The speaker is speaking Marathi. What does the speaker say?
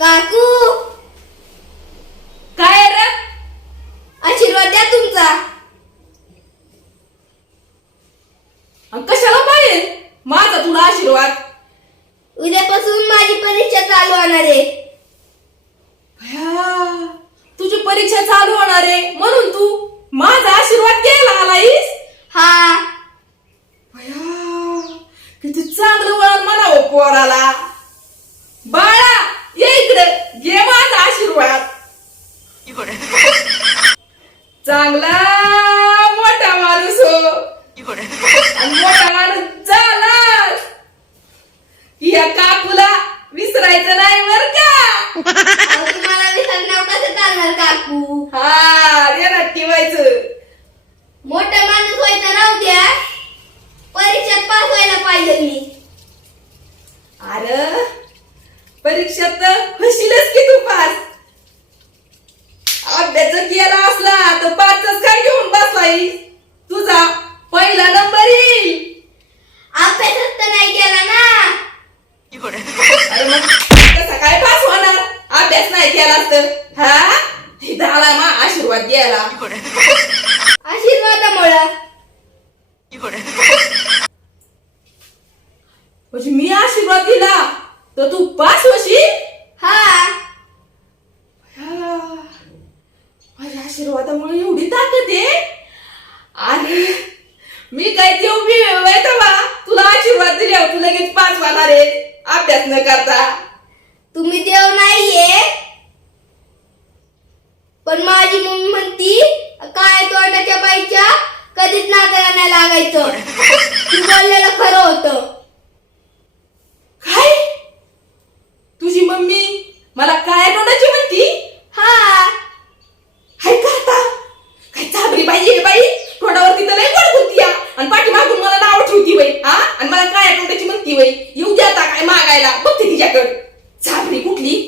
काकू. काय रे? आशीर्वाद द्या तुमचा. अन कशाला पाहिजे? माझा तुला आशीर्वाद. उद्यापासून माझी परीक्षा चालू होणार आहे. भया, तुझी परीक्षा चालू होणार आहे. म्हणून तू माझा आशीर्वाद घ्यायला आलायस? हा. भया, किती चांगलं वळण मला हो पोराला बाळा ये इकडे घे माझा आशीर्वाद चांगला मोठा माणूस हो. आणि मोठा माणूस झाला. या काकूला विसरायचं नाही बर का? तुम्हाला विसरणार कसं चालणार काकू. हा ध्यानात ठेवायचं. मोठा माणूस व्हायचा राहू द्या. परीक्षेत पास व्हायला पाहिजे मी. अरे परीक्षेत तर होशीलच की तू पास अभ्यास जर केला असला तर पाचच काय घेऊन बसलाय तुझा पहिला नंबर येईल अभ्यासच तर नाही केला ना अरे मग कसा काय पास होणार अभ्यास नाही केला तर हा इथं आला मा आशीर्वाद द्यायला. आशीर्वादामुळं. म्हणजे मी आशीर्वाद दिला तर तू पास होशील हा. माझ्या आशीर्वादामुळे एवढी ताकद आहे. अरे मी काय देऊ बा तुला आशीर्वाद दिल्यावर तू लगेच पास होणार आहे अभ्यास न करता. पण माझी मम्मी म्हणती काय तोंडाच्या बाईच्या? कधीच नाकाला नाही लागायचं. ती बोललेलं खरं होतं. काय? तुझी मम्मी मला काय तोंडाची म्हणती? हा. हाय का आता? काय चाबरी बाई आहे बाई? तोंडावरती तर लय गोड बोलती या. आणि पाठीमागून मला नाव ठेवती बाई हा? आणि मला काय तोंडाची म्हणती बाई? येऊ दे आता काय मागायला. बघते तिच्याकडे. चाबरी कुठली?